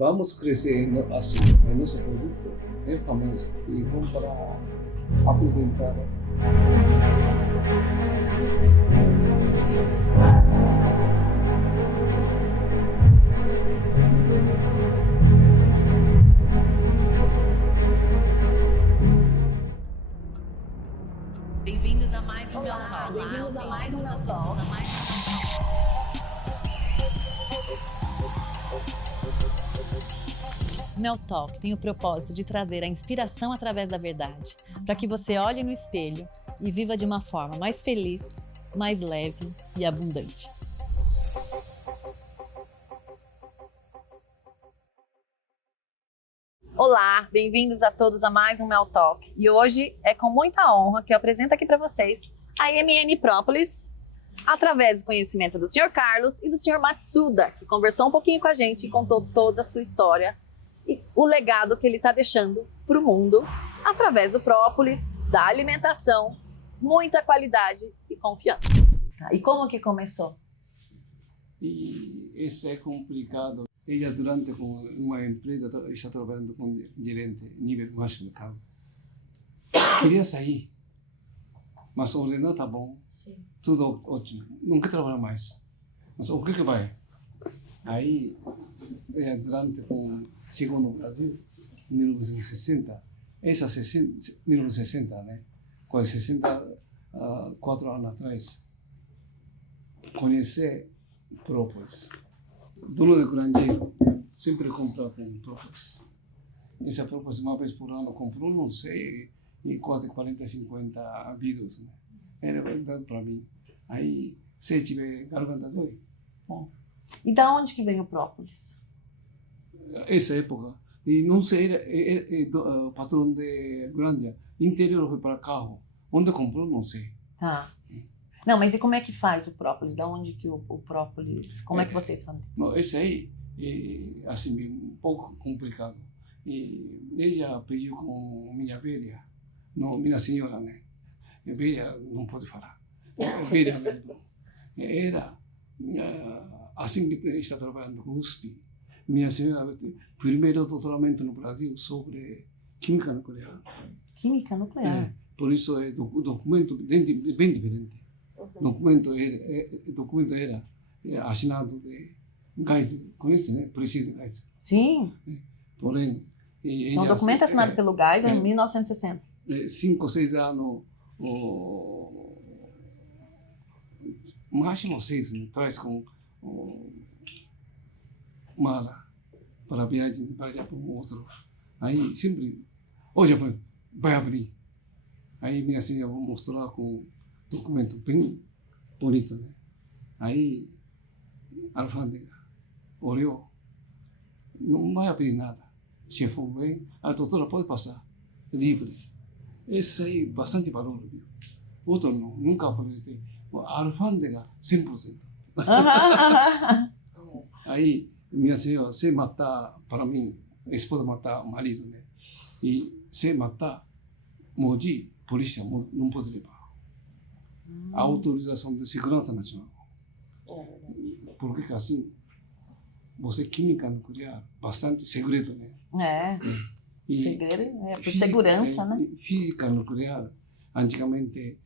Vamos crescer assim, nosso produto é famoso e vamos para apresentar. Bem-vindos a mais um Mel Olá, Talk. bem-vindos a mais um Mel Talk. Mel Talk tem o propósito de trazer a inspiração através da verdade, para que você olhe no espelho e viva de uma forma mais feliz, mais leve e abundante. Olá, bem-vindos a todos a mais um Mel Talk. E hoje é com muita honra que eu apresento aqui para vocês a MN Própolis, através do conhecimento do Sr. Carlos e do Sr. Matsuda, que conversou um pouquinho com a gente e contou toda a sua história e o legado que ele está deixando para o mundo através do própolis, da alimentação, muita qualidade e confiança. E como que começou? E isso é complicado. Ela, durante com uma empresa, está trabalhando com gerente, nível máximo de cargo. Queria sair, mas ordenou, tá bom, tudo ótimo, não quer trabalhar mais. Mas o que vai? Aí, durante com chegou no Brasil, em 1960, 1960, né? Quase 64 anos atrás, conhecer própolis. Dono de granjeiro sempre compra com própolis. Essa própolis, uma vez por ano, comprou, não sei, e quase 40, 50 vidros, né? Era verdade para mim. Aí, se tiver garganta dói, bom. E da onde que vem o própolis? Essa época, e não sei, o patrão de granja, interior foi para carro, onde comprou, não sei. Tá. Não, mas e como é que faz o própolis? Da onde que o própolis... Como é que vocês fazem? Não, esse aí, assim, um pouco complicado. E ela pediu com minha velha, não, minha senhora, né? Velha não pode falar. Velha mesmo. Era assim que está trabalhando com USP. Minha senhora, primeiro doutoramento no Brasil sobre química nuclear. Química nuclear. Por isso é documento bem diferente. Documento era assinado de Geisel, conhece, né? Presidente Geisel. Sim. Porém, Então, o documento é assinado pelo Geisel em 1960. 5 ou 6 anos, máximo 6, né? Traz com mala para viagem para Japão ou outro. Aí sempre, o Japão vai abrir. Aí minha senhora vai mostrar com documento bem bonito, né? Aí a alfândega olhou, não vai abrir nada. Chefão vem, a doutora pode passar, livre. Esse aí bastante valor, viu? Outro não, nunca aproveitei. A alfândega 100%. Aí minha senhora, se matar, para mim, esposa matar o marido, né? E se matar, mordi, polícia não pode levar. A autorização de segurança nacional. Porque assim, você química nuclear, bastante segredo, né? Segredo é por segurança, né? Física nuclear, antigamente,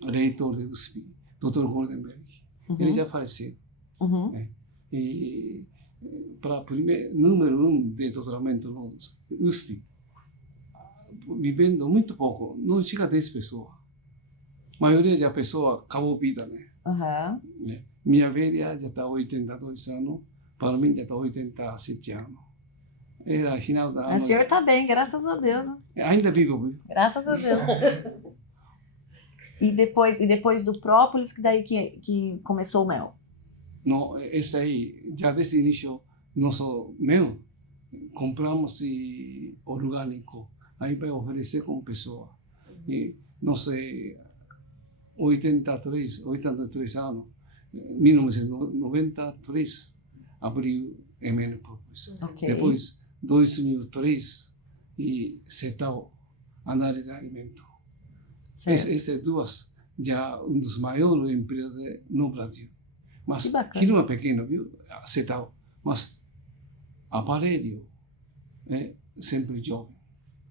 reitor de USP, Dr. Goldenberg, ele já faleceu. Né? E para número 1 de doutoramento no USP, vivendo muito pouco, não chega a 10 pessoas. A maioria da pessoa acabou a vida, né? Minha velha já está 82 anos, para mim já está 87 anos. Era final da O senhor está bem, graças a Deus. Né? Ainda vivo, viu? Graças a Deus. E depois do própolis, que daí que começou o mel? Não, esse aí, já desse início, nosso mel, compramos orgânico. Aí vai oferecer como pessoa. E, não sei, 83 anos, 1993, abriu MN Própolis. Depois, 2003, e CETAL, análise de alimento. Essas duas, já um dos maiores empresas no Brasil. Mas, que não é pequeno, viu? CETAL. Mas, aparelho é sempre jovem,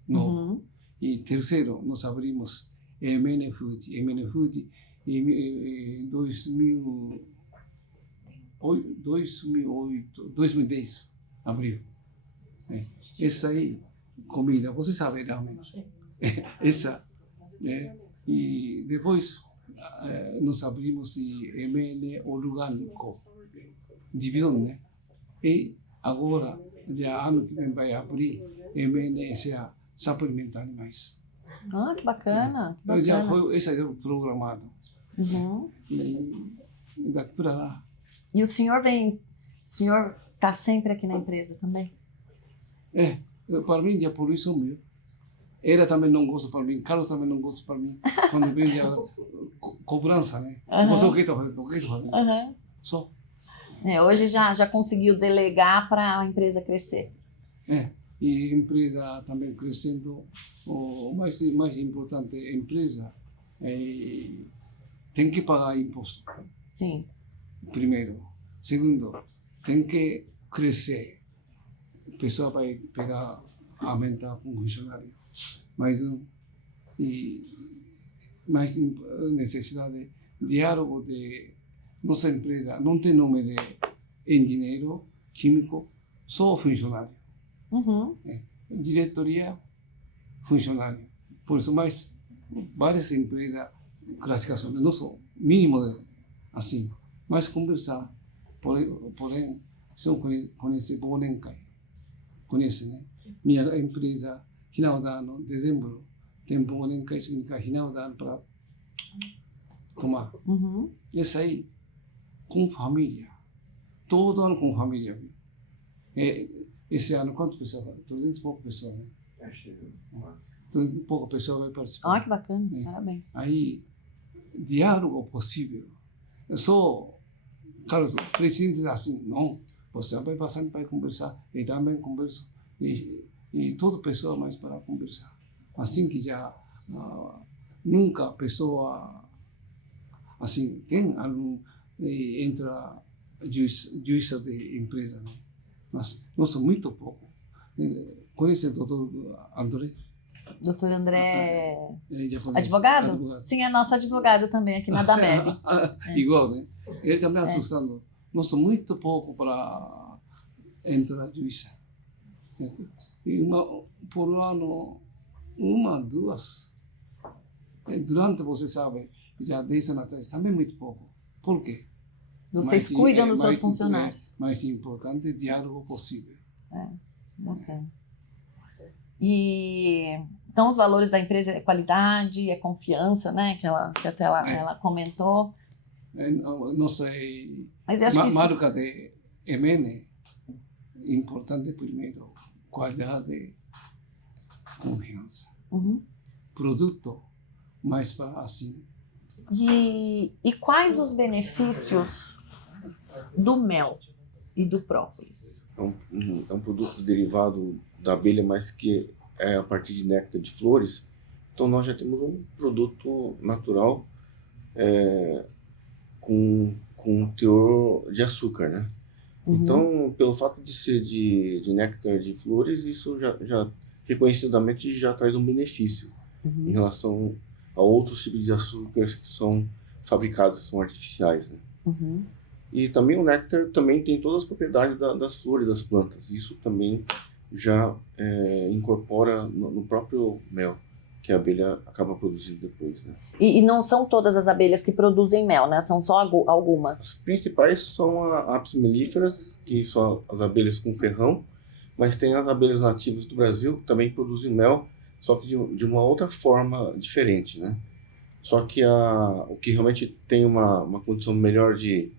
novo. Uhum. E terceiro, nós abrimos MN Food. MN Food em 2010 abriu. Essa aí, comida, você sabe realmente. Essa, e depois nós abrimos MN Orgânico, divisão, né? E agora, já ano que vem vai abrir MNSA, suplementar animais. Ah, que bacana. Que Já bacana. foi, esse aí é programado. Uhum. E daqui para lá. E o senhor está sempre aqui na empresa também? Para mim, já por isso mesmo. Ela também não gosta para mim, Carlos também não gosta para mim. Quando vem já cobrança, né? Uhum. Você o que está fazendo? O que está fazendo? Uhum. Só. Hoje já conseguiu delegar para a empresa crescer. E a empresa também crescendo. O mais importante, a empresa tem que pagar imposto. Sim. Primeiro. Segundo, tem que crescer. A pessoa vai pegar, aumentar com o funcionário. Mais necessidade de diálogo de nossa empresa. Não tem nome de engenheiro, químico, só funcionário. Uhum. Diretoria, funcionário. Por isso, várias empresas, classificação de nosso mínimo assim. Mas conversar, porém, são conhece Bonencai. Conhece, né? Minha empresa, final do ano, dezembro, tem Bonencai, significa final do ano para tomar. Uhum. Esse aí, com família. Todo ano com família. Esse ano, quantas pessoas? 200 e poucas pessoas, né? 200 e poucas pessoas vai participar. Ah, que bacana. Parabéns. Aí, diálogo possível. Eu sou, Carlos, presidente assim, não. Você vai passando para conversar, e também converso. E toda pessoa mais para conversar. Assim que já, nunca pessoa, assim, tem algum, entra juízo de empresa, né? Mas nós somos muito pouco. Conhece o doutor André? Doutor André, Japonês. advogado? Sim, é nosso advogado também aqui na DAMEB. Igual, né? Ele também assustando. Nós somos muito pouco para entrar juíza. E por ano, duas. Durante, você sabe, já 10 anos atrás, também muito pouco. Por quê? Vocês cuidam dos seus funcionários. Mais importante, diálogo possível. Bacana. E então os valores da empresa é qualidade, é confiança, né? Que até ela comentou. Nossa Mas eu acho que marca de MN, importante primeiro, qualidade, confiança. Uhum. Produto, mais para assim. E quais os benefícios do mel e do própolis? É um produto derivado da abelha, mas que é a partir de néctar de flores. Então nós já temos um produto natural com um teor de açúcar, né? Uhum. Então, pelo fato de ser de néctar de flores, isso já reconhecidamente já traz um benefício em relação a outros tipos de açúcares que são fabricados, são artificiais, né? Uhum. E também o néctar também tem todas as propriedades das flores das plantas. Isso também já incorpora no próprio mel que a abelha acaba produzindo depois, né? E não são todas as abelhas que produzem mel, né? São só algumas. As principais são as apis mellíferas, que são as abelhas com ferrão, mas tem as abelhas nativas do Brasil que também produzem mel, só que de uma outra forma diferente, né? Só que o que realmente tem uma condição melhor de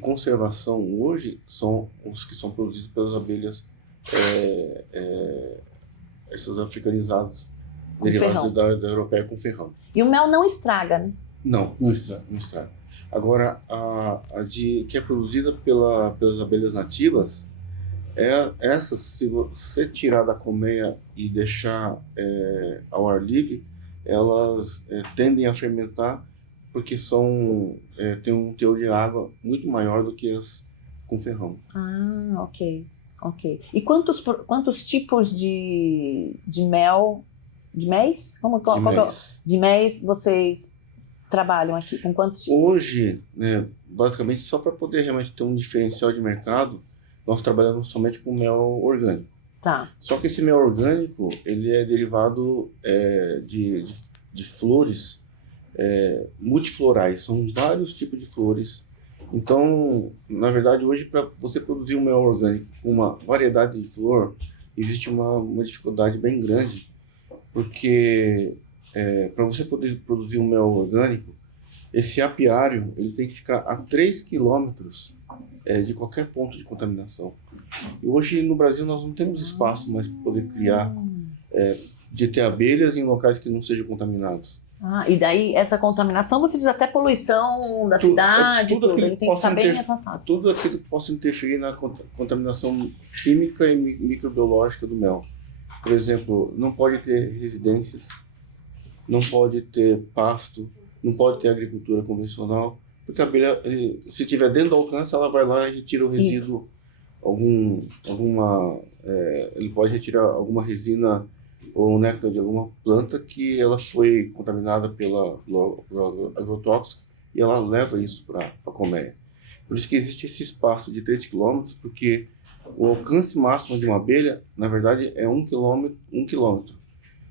conservação hoje são os que são produzidos pelas abelhas essas africanizadas, Com derivadas ferrão. da europeia com ferrão. E o mel não estraga, né? Não estraga. Agora, que é produzida pelas abelhas nativas, essas, se você tirar da colmeia e deixar ao ar livre, elas tendem a fermentar porque tem um teor de água muito maior do que as com ferrão. Ah, ok. Ok. E quantos tipos de mel, de mês? De mês vocês trabalham aqui? Com quantos tipos? Hoje, né, basicamente, só para poder realmente ter um diferencial de mercado, nós trabalhamos somente com mel orgânico. Tá. Só que esse mel orgânico, ele é derivado de flores multiflorais, são vários tipos de flores. Então, na verdade, hoje, para você produzir um mel orgânico com uma variedade de flor, existe uma dificuldade bem grande, porque para você poder produzir um mel orgânico, esse apiário ele tem que ficar a 3 quilômetros de qualquer ponto de contaminação. E hoje, no Brasil, nós não temos espaço mais para poder criar, de ter abelhas em locais que não sejam contaminados. E daí essa contaminação, você diz até poluição da cidade, tudo aquilo ele tem que estar bem avançado. Tudo aquilo que possa interferir na contaminação química e microbiológica do mel. Por exemplo, não pode ter residências, não pode ter pasto, não pode ter agricultura convencional, porque a abelha, se estiver dentro do alcance, ela vai lá e retira o resíduo, ele pode retirar alguma resina ou um néctar de alguma planta que ela foi contaminada pelo agrotóxico e ela leva isso para a colmeia. Por isso que existe esse espaço de 3 km, porque o alcance máximo de uma abelha, na verdade, é 1 quilômetro.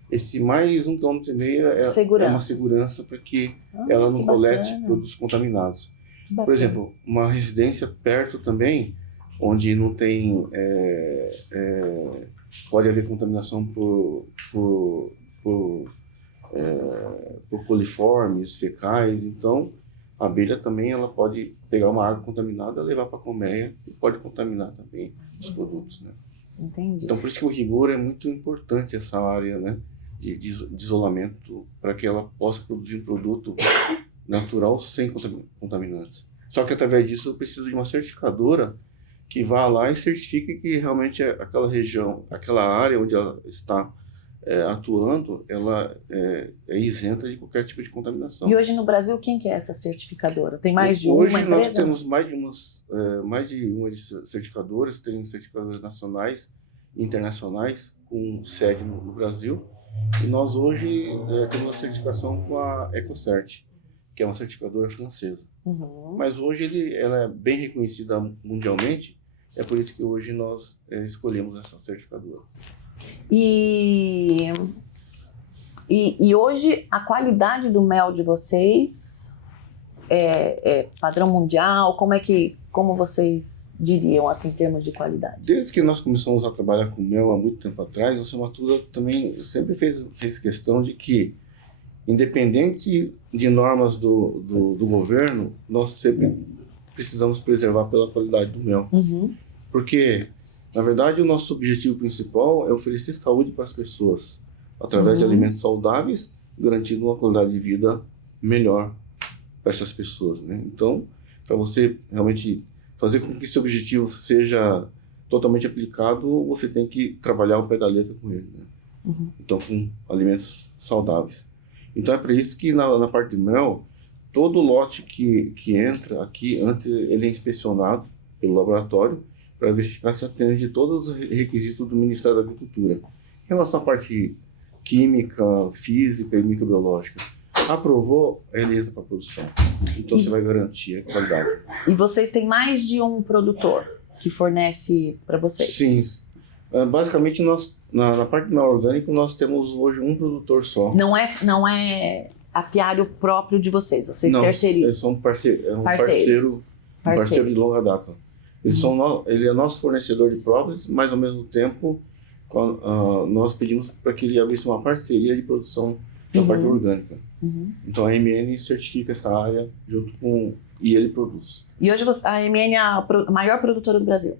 Esse mais 1,5 km é uma segurança para que ela não colete produtos contaminados. Por exemplo, uma residência perto também, onde não tem... pode haver contaminação por coliformes fecais. Então, a abelha também ela pode pegar uma água contaminada e levar para a colmeia e pode contaminar também os produtos, né? Entendi. Então, por isso que o rigor é muito importante, essa área, né, de isolamento, para que ela possa produzir um produto natural sem contaminantes. Só que através disso eu preciso de uma certificadora que vá lá e certifique que realmente aquela região, aquela área onde ela está atuando, ela é isenta de qualquer tipo de contaminação. E hoje no Brasil, quem que é essa certificadora? Tem mais de uma empresa? Hoje nós temos mais de uma certificadoras, tem certificadoras nacionais e internacionais com sede no Brasil. E nós hoje temos a certificação com a EcoCert, que é uma certificadora francesa. Uhum. Mas hoje ela é bem reconhecida mundialmente, é por isso que hoje nós escolhemos essa certificadora. E hoje a qualidade do mel de vocês é padrão mundial? Como vocês diriam assim, em termos de qualidade? Desde que nós começamos a trabalhar com mel há muito tempo atrás, o Sematura também sempre fez questão de que, independente de normas do governo, nós sempre precisamos preservar pela qualidade do mel. Uhum. Porque, na verdade, o nosso objetivo principal é oferecer saúde para as pessoas, através de alimentos saudáveis, garantindo uma qualidade de vida melhor para essas pessoas, né? Então, para você realmente fazer com que esse objetivo seja totalmente aplicado, você tem que trabalhar ao pé da letra com ele, né? Uhum. Então, com alimentos saudáveis. Então, é por isso que na parte de mel, todo lote que entra aqui, antes ele é inspecionado pelo laboratório para verificar se atende todos os requisitos do Ministério da Agricultura. Em relação à parte química, física e microbiológica, aprovou, ele entra para a produção. Então, você vai garantir a qualidade. E vocês têm mais de um produtor que fornece para vocês? Sim. Basicamente, nós, na parte do mel orgânico, nós temos hoje um produtor só. Não é apiário próprio de vocês terceirizam? Eles são parceiro de longa data. Ele é nosso fornecedor de própolis, mas ao mesmo tempo nós pedimos para que ele abrisse uma parceria de produção da parte orgânica. Uhum. Então a MN certifica essa área e ele produz. E hoje a MN é a maior produtora do Brasil?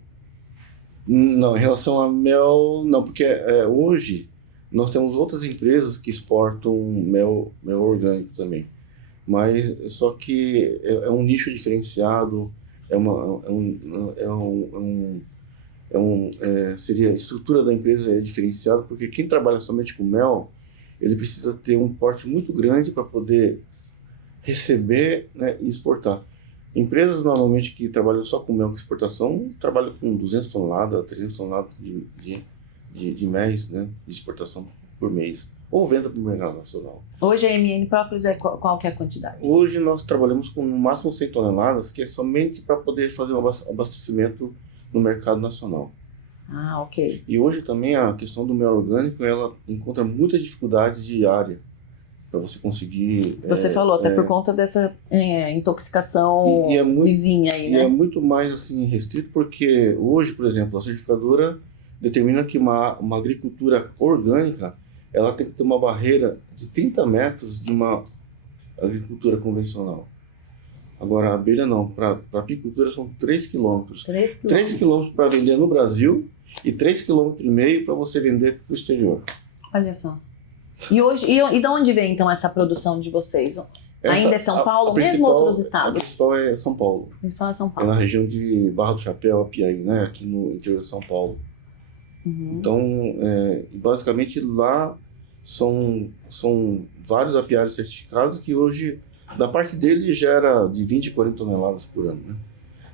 Não, em relação a mel, não, porque hoje nós temos outras empresas que exportam mel orgânico também. Mas só que é um nicho diferenciado, seria a estrutura da empresa é diferenciada, porque quem trabalha somente com mel, ele precisa ter um porte muito grande para poder receber, né, e exportar. Empresas normalmente que trabalham só com mel com exportação trabalham com 200 toneladas, 300 toneladas de mel, né, de exportação por mês, ou venda para o mercado nacional. Hoje a MN Própolis qual que é a quantidade? Hoje nós trabalhamos com no máximo 100 toneladas, que é somente para poder fazer um abastecimento no mercado nacional. Ah, ok. E hoje também a questão do mel orgânico, ela encontra muita dificuldade diária para você conseguir... Você falou, até por conta dessa intoxicação e é muito, vizinha aí, e né? é muito mais assim restrito, porque hoje, por exemplo, a certificadora determina que uma agricultura orgânica, ela tem que ter uma barreira de 30 metros de uma agricultura convencional. Agora, a abelha não, para apicultura são 3 quilômetros. 3 quilômetros para vender no Brasil e 3,5 km para você vender para o exterior. Olha só. E hoje, e de onde vem então essa produção de vocês? Ainda é São Paulo mesmo ou outros estados? A principal é São Paulo. A principal é São É Paulo. na região de Barra do Chapéu, Apiaí, né? Aqui no interior de São Paulo. Uhum. Então, basicamente lá são vários apiários certificados que hoje, da parte dele, gera de 20 a 40 toneladas por ano, né?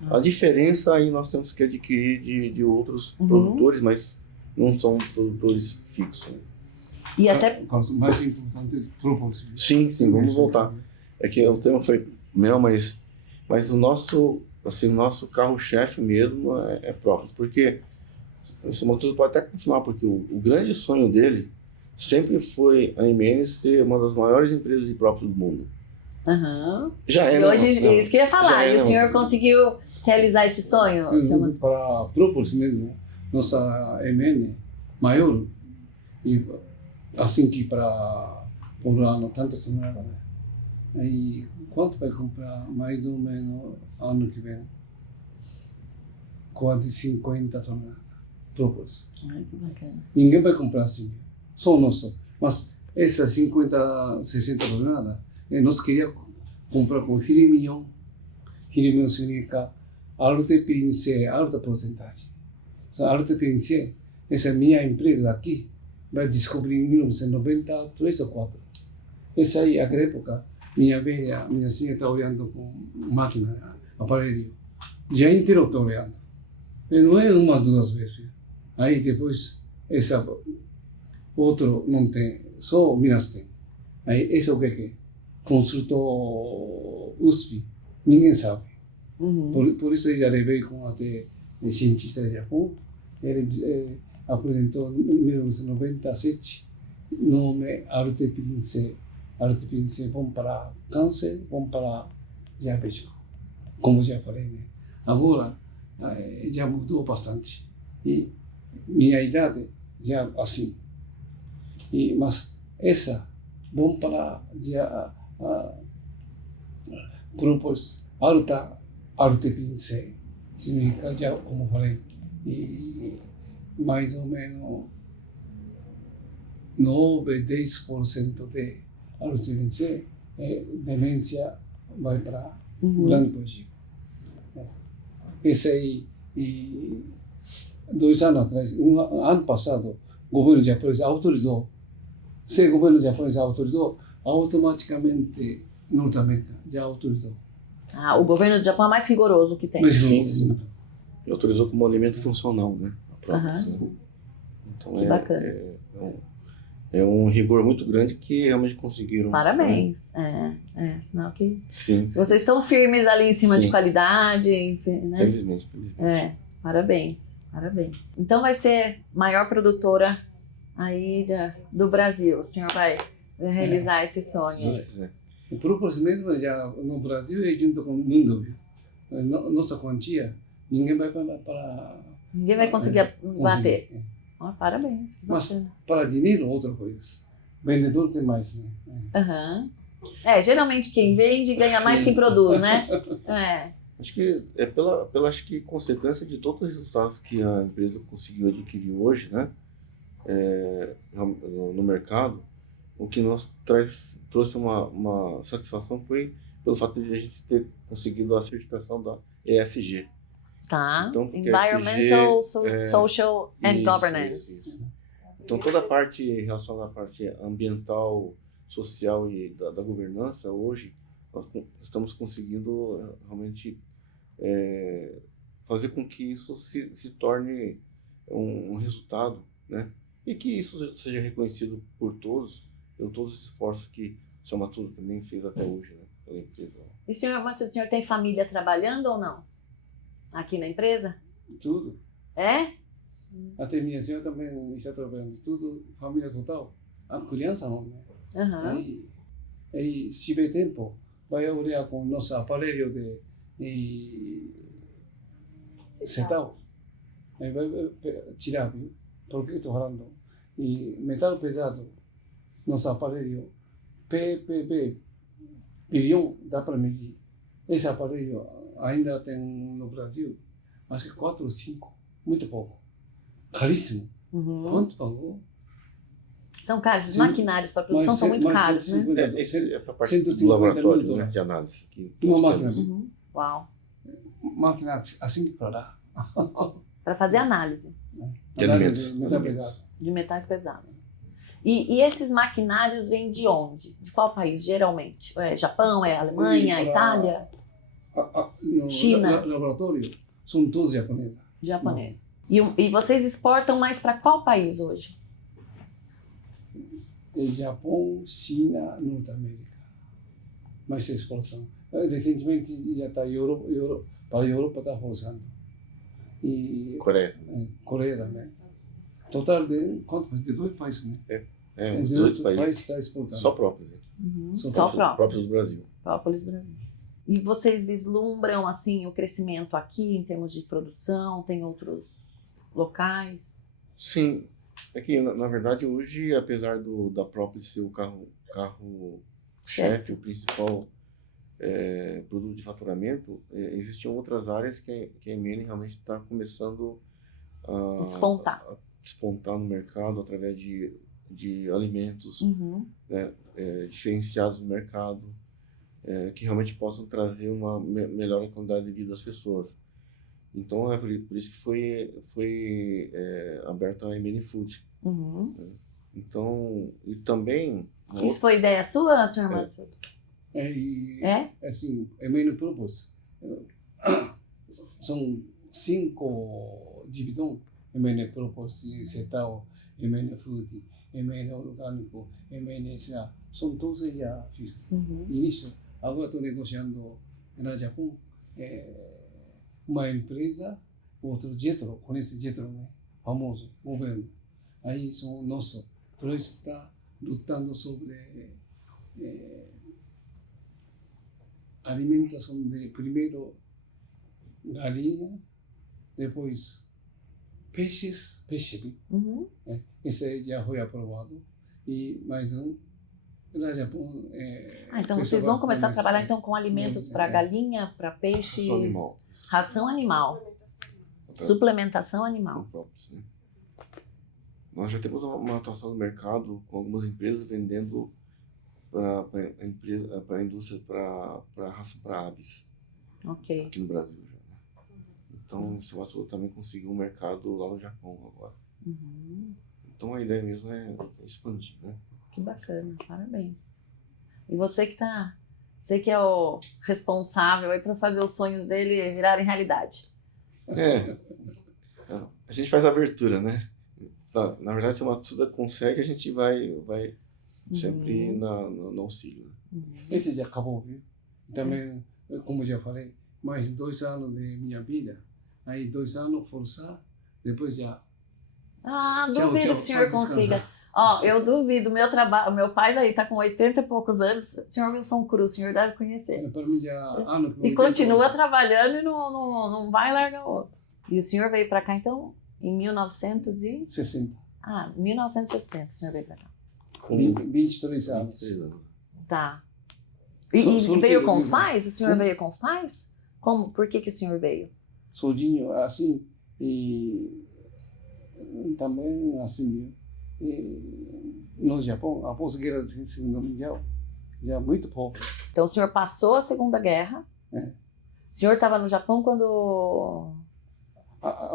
A diferença aí nós temos que adquirir de outros produtores, mas não são produtores fixos, né? E até... Mais importante, propósito. Sim, vamos voltar. É que o tema foi mel, mas o nosso carro-chefe mesmo é próprio. Porque esse motor pode até confirmar, porque o grande sonho dele sempre foi a MN ser uma das maiores empresas de própolis do mundo. Uhum. Já é, e hoje, isso que eu ia falar, e o senhor conseguiu realizar esse sonho? Para propósito mesmo, nossa MN maior, e assim que para por ano tantas toneladas, né? Aí quanto vai comprar mais ou menos ano que vem? Quase 50 toneladas. Propósito. Ai, que bacana. Ninguém vai comprar assim, só nosso. Mas essas 50, 60 toneladas, nós queríamos comprar com filé mignon. Filé mignon significa alta PNC, alta porcentagem. Alta PNC, essa é a minha empresa aqui, vai descobrir em 1990, 3 ou 4. Essa aí, naquela época, minha velha, minha senhora está olhando com máquina, aparelho. Já inteiro está olhando. E não é uma, duas vezes. Aí depois, essa outro não tem, só Minas tem. Aí esse é o que é? Consultor USP, ninguém sabe. Uhum. Por isso eu já levei com até cientista do Japão. Ele apresentou em 1997 nome Artepince. Artepince bom para câncer, bom para diabetes, como já falei, né? Agora já mudou bastante. E minha idade já assim. Mas essa bom para grupos alta Artepince significa já como falei, e mais ou menos 9-10% de Artepince demência vai para grande positivo. Esse aí, e 2 anos atrás, ano passado, o governo japonês autorizou. Se o governo japonês autorizou, automaticamente Norte-América já autorizou. Ah, o governo do Japão é mais rigoroso que tem. Mas Sim. E autorizou como alimento funcional, né? Então que bacana. É um rigor muito grande que realmente conseguiram. Parabéns. Sinal que Sim. vocês estão firmes ali em cima de qualidade, né? Felizmente. Parabéns. Então vai ser maior produtora aí do Brasil. O senhor vai realizar esse sonho. Se Deus quiser. O propósito mesmo já no Brasil é junto com o mundo, viu? Nossa quantia, ninguém vai para... Ninguém vai conseguir bater. Parabéns, que Mas bacana. para dinheiro, outra coisa. Vendedor tem mais, né? Geralmente quem vende ganha mais que quem produz, né? Acho que é pela acho que consequência de todos os resultados que a empresa conseguiu adquirir hoje, né? No mercado, o que trouxe uma satisfação foi pelo fato de a gente ter conseguido a certificação da ESG. Tá. Então, Environmental, Social and Isso, Governance. isso. Então toda a parte relacionada à parte ambiental, social e da governança hoje nós estamos conseguindo realmente fazer com que isso se torne um resultado, né? E que isso seja reconhecido por todos os esforços que o Sr. Matsuda também fez até hoje, né, pela empresa. E senhor Matsuda, o senhor tem família trabalhando ou não? Aqui na empresa? Tudo. É? Até minha senhora também está trabalhando. Tudo, família total. A criança não, né? Aham. Aí, se tiver tempo, vai olhar com nosso aparelho de cetal. Aí vai tirar, viu? Por que estou falando? E metal pesado, nosso aparelho, PPP, bilhão, dá para medir. Esse aparelho ainda tem no Brasil, acho que 4 ou 5, muito pouco. Caríssimo. Uhum. Quanto pagou? São caros, os Sim. maquinários para produção são muito caros, né? Esse é para a parte do 150 laboratório, mil né, de análise. Que Uma nós máquina. temos. Uhum. Uau. Máquina assim para lá. Para fazer análise De alimentos. De metal Alimentos. pesado. de metais pesados. E esses maquinários vêm de onde? De qual país, geralmente? É Japão, é Alemanha, E para- Itália? No China. laboratório, são todos japoneses. Japonês. E vocês exportam mais para qual país hoje? Japão, China, Norte América. Mais exportação. Recentemente já está para a Europa está forçando. E Coreia. Coreia também. Total de quanto? De 2 países, né? Uns 18 países. está exportando. Só próprios. Né? Só Só próprios. Próprios do Brasil. Própolis Brasil. E vocês vislumbram assim o crescimento aqui em termos de produção? Tem outros locais? Sim. É que, na verdade, hoje, apesar da Própolis ser o carro-chefe, o principal produto de faturamento, existiam outras áreas que a MN realmente está começando a despontar no mercado através de alimentos Uhum. diferenciados no mercado, que realmente possam trazer uma melhor qualidade de vida das pessoas. Então é por isso que foi aberta a MN Food. Uhum. Então, e também Isso foi ideia sua, senhor Matsuda? É? Assim, é meio propósito. São 5 divisões. MN propósito, cetal, MN food, MN orgânico, MNSA. São todos já fiz. Uhum. Início, agora estou negociando no Japão. Uma empresa, outro Jetro, conhece Jetro, né? Famoso, governo. Aí são nossos. Por isso está lutando sobre alimentação de primeiro galinha, depois peixe. Uhum. Esse já foi aprovado. E mais um, no Japão. Então vocês vão começar a trabalhar então com alimentos para galinha, para peixes, ração animal. ração animal, suplementação animal. Próprios, né? Nós já temos uma atuação no mercado com algumas empresas vendendo para a indústria para ração para aves Ok. aqui no Brasil já, né? Então o Sr. Matsuda também conseguiu um mercado lá no Japão agora. Uhum. Então a ideia mesmo é expandir, né? Que bacana, parabéns. E você que é o responsável aí para fazer os sonhos dele virarem realidade. A gente faz a abertura, né? Na verdade, se o Matsuda consegue, a gente vai sempre no auxílio. Uhum. Esse já acabou, viu? Também, como já falei, mais 2 anos de minha vida. Aí 2 anos forçar, depois já. Duvido que o senhor consiga. Eu duvido, meu pai daí tá com 80 e poucos anos, o senhor Wilson Cruz, o senhor deve conhecer. Para mim já E continua trabalhando e não vai largar outro. E o senhor veio para cá então em 60. 1960 o senhor veio para cá. Com 23 anos. 23 anos. Tá. E Solteiro, veio com os viu? pais? O senhor veio com os pais? Como? Por que o senhor veio? Sozinho, assim, e também assim, no Japão, após a Guerra da Segunda Mundial, já muito pouco. Então o senhor passou a Segunda Guerra. É. O senhor estava no Japão quando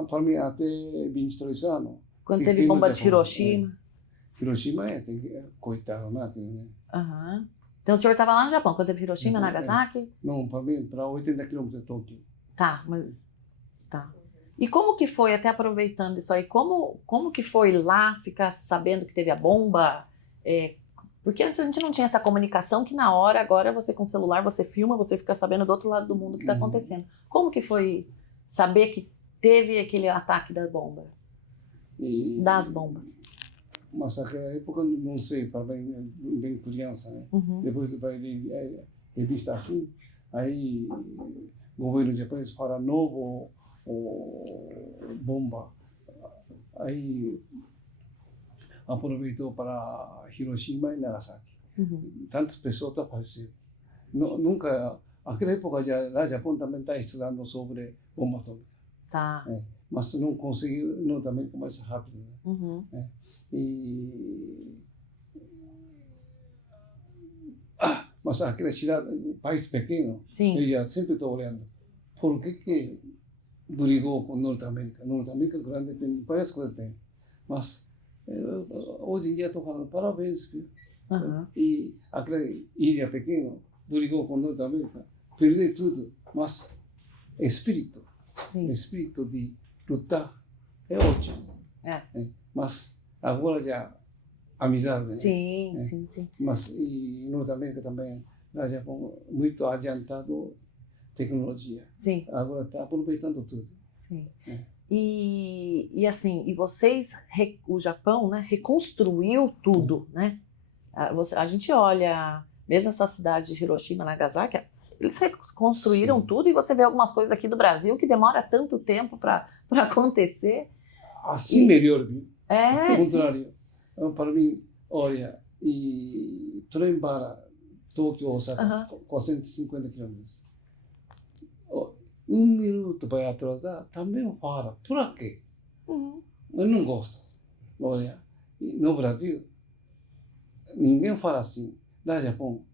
Para mim, até 23 anos. teve bomba de Japão, Hiroshima? Hiroshima tem que, coitado, né? Aham. Então o senhor estava lá no Japão, quando teve Hiroshima, Uhum, Nagasaki? Não, para mim, para 80 quilômetros de Tóquio. Tá, mas... Tá. E como que foi, até aproveitando isso aí, como que foi lá ficar sabendo que teve a bomba? Porque antes a gente não tinha essa comunicação que na hora, agora você com o celular, você filma, você fica sabendo do outro lado do mundo o que está Uhum. acontecendo. Como que foi saber que teve aquele ataque da bomba, E, das bombas? mas naquela época, não sei, para bem criança, né? Uhum. Depois vai ler revista assim, aí o governo japonês fala novo bomba. Aí aproveitou para Hiroshima e Nagasaki. Uhum. Tantas pessoas apareceram. Nunca, naquela época já, lá Japão também está estudando sobre bomba atômica. Tá. Mas não conseguiu, não também começa rápido. Né? Uhum. E mas aquela cidade, país pequeno, Sim. eu já sempre estou olhando. Por que brigou com Norte-América? Norte-América grande tem várias coisas tem, mas hoje em dia estou falando parabéns, viu? Uhum. E aquela ilha pequena brigou com Norte-América, perdeu tudo, mas espírito de lutar é ótimo. Mas agora já amizade, né? Sim, sim, sim. Mas e Norte-América também, lá Japão muito adiantado tecnologia. Sim. Agora está aproveitando tudo. Sim. E assim, e vocês, o Japão, né, reconstruiu tudo, né? A gente olha, mesmo essa cidade de Hiroshima, Nagasaki, eles reconstruíram tudo e você vê algumas coisas aqui do Brasil que demora tanto tempo para acontecer. Assim melhor, viu? Ao contrário. Para mim, olha, e trem para Tóquio, Osaka, 450 quilômetros. Minuto vai atrasar, também fala. Por quê? Uhum. Eu não gosto. Olha, no Brasil, ninguém fala assim. Lá no Japão,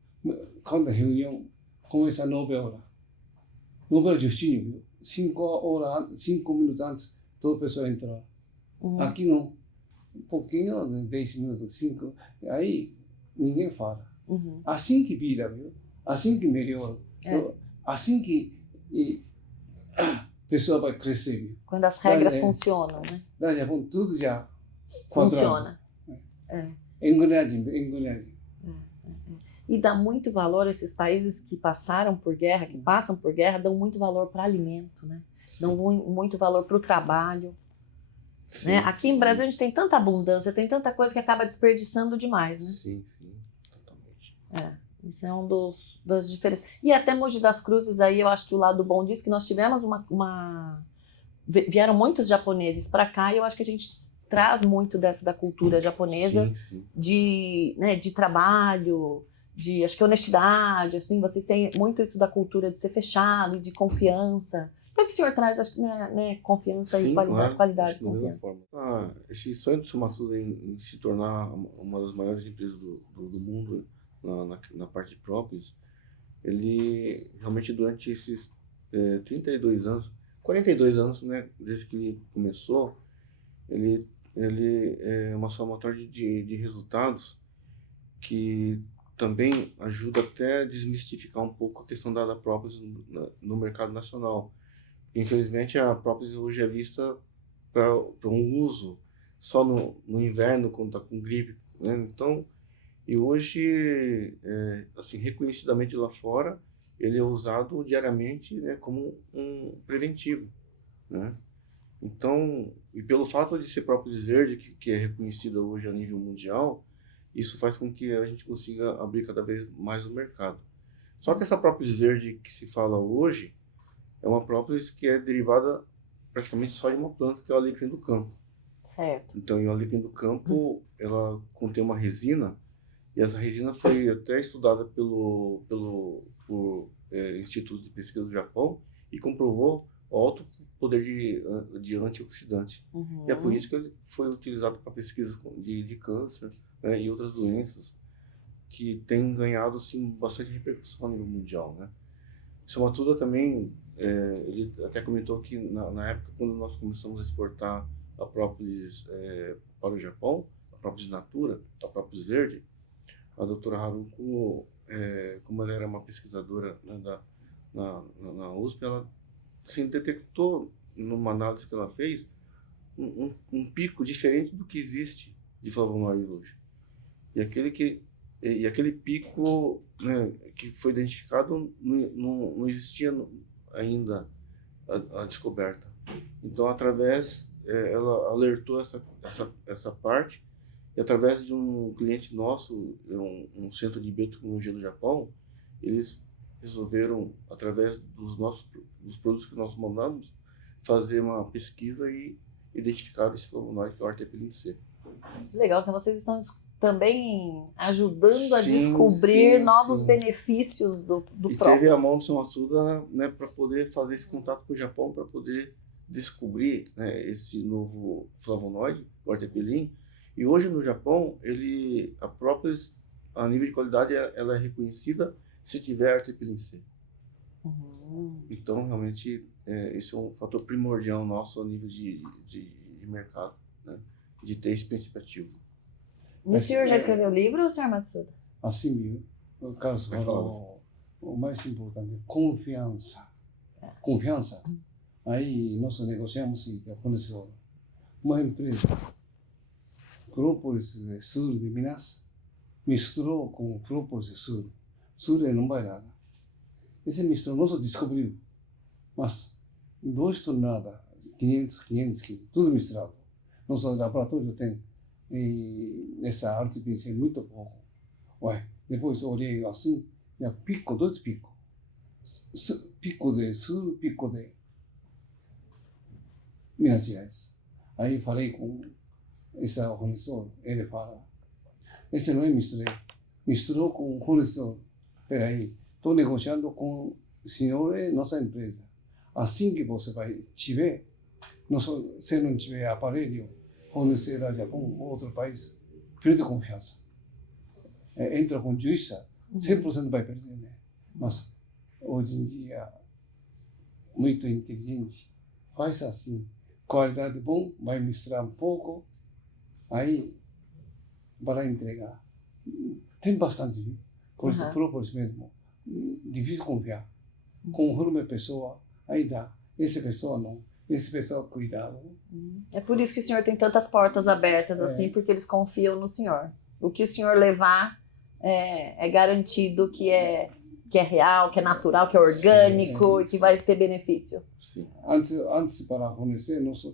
quando a reunião começa 9 horas. 9 horas justinho, viu? 5 minutos antes, toda pessoa entra. Uhum. Aqui não. Um pouquinho, 10 minutos, 5. Aí, ninguém fala. Uhum. Assim que vira, viu? Assim que melhora. Assim que a pessoa vai crescer, viu? Quando as regras funcionam, né? Lá no Japão, tudo já quadrado. Funciona. Engrenagem. E dá muito valor, esses países que passaram por guerra, que passam por guerra, dão muito valor para alimento, né? Dão muito valor para o trabalho. Sim, né? Aqui em Brasil a gente tem tanta abundância, tem tanta coisa que acaba desperdiçando demais, né? Sim, totalmente. Isso é das diferenças. E até Mogi das Cruzes, aí eu acho que o lado bom disso, que nós tivemos vieram muitos japoneses para cá e eu acho que a gente traz muito da cultura japonesa, sim. De trabalho, acho que honestidade, assim, vocês têm muito isso da cultura de ser fechado, de confiança. O que o senhor traz, acho que, né, confiança e qualidade e confiança? Esse sonho do Matsuda em se tornar uma das maiores empresas do mundo na parte de próprios, ele realmente durante esses 32 anos, 42 anos, né, desde que ele começou, ele é uma somatória de resultados que também ajuda até a desmistificar um pouco a questão da próprios no mercado nacional. Infelizmente, a própolis hoje é vista para um uso só no inverno, quando está com gripe, né? Então, e hoje, assim, reconhecidamente lá fora, ele é usado diariamente, né, como um preventivo, né? Então, e pelo fato de ser própolis verde, que é reconhecida hoje a nível mundial, isso faz com que a gente consiga abrir cada vez mais o mercado. Só que essa própolis verde que se fala hoje, é uma própolis que é derivada praticamente só de uma planta, que é o alecrim do campo. Certo. Então, o alecrim do campo, ela contém uma resina, e essa resina foi até estudada por Instituto de Pesquisa do Japão e comprovou o alto poder de antioxidante. Uhum. E é por isso que ele foi utilizado para pesquisa de câncer, né, e outras doenças que têm ganhado assim, bastante repercussão a nível mundial, né? Somatuda também, ele até comentou que na época quando nós começamos a exportar a própolis para o Japão, a própolis natura, a própolis verde, a doutora Haruko como ela era uma pesquisadora, né, na USP, ela assim, detectou, numa análise que ela fez, um pico diferente do que existe de flavonoides hoje. E aquele pico, né, que foi identificado não existia ainda a descoberta. Então, ela alertou essa parte, e através de um cliente nosso, um centro de biotecnologia do Japão, eles resolveram, através dos produtos que nós mandamos, fazer uma pesquisa e identificar esse flavonoide, que é o artepilin C. Legal, então vocês estão também ajudando a Sim, descobrir sim, novos sim. benefícios do E próprio. teve a mão do São Assuda, né, para poder fazer esse contato com o Japão, para poder descobrir, né, esse novo flavonoide, o artepilin. E hoje no Japão, a própolis, a nível de qualidade, ela é reconhecida se tiver artepilin C. Então, realmente, esse é um fator primordial nosso a nível de mercado, né, de ter esse princípio ativo. O senhor já escreveu o livro, senhor Matsuda? Assim mesmo, o Carlos Vai falou, o mais importante, confiança. Confiança. Aí nós negociamos com o fornecedor. Uma empresa, Própolis de Sul de Minas, misturou com Própolis de Sul. Sul não vai nada. Esse misturou, nós descobriu. Mas 2 toneladas, 500 quilos, tudo misturado. Nosso laboratório tem essa artepilin C muito pouco. Ué, depois olhei assim, pico, 2 picos. Pico de Sul, pico de Minas Gerais. Aí falei com esse fornecedor, ele fala, esse não é misturei, misturou com o fornecedor. Peraí, estou negociando com o senhor e nossa empresa. Assim que você vai tiver, se não tiver aparelho, fornecer a Japão ou outro país, perde confiança. Entra com justiça, 100% vai perder, né? Mas hoje em dia, muito inteligente, faz assim, qualidade bom, vai misturar um pouco, aí para entregar. Tem bastante, viu? Por isso, própolis mesmo, difícil confiar. Conforme a pessoa, aí dá. Essa pessoa não, essa pessoa cuidado. É por isso que o senhor tem tantas portas abertas assim, porque eles confiam no senhor. O que o senhor levar é garantido que é real, que é natural, que é orgânico e que vai ter benefício. Sim. Antes para fornecer, nós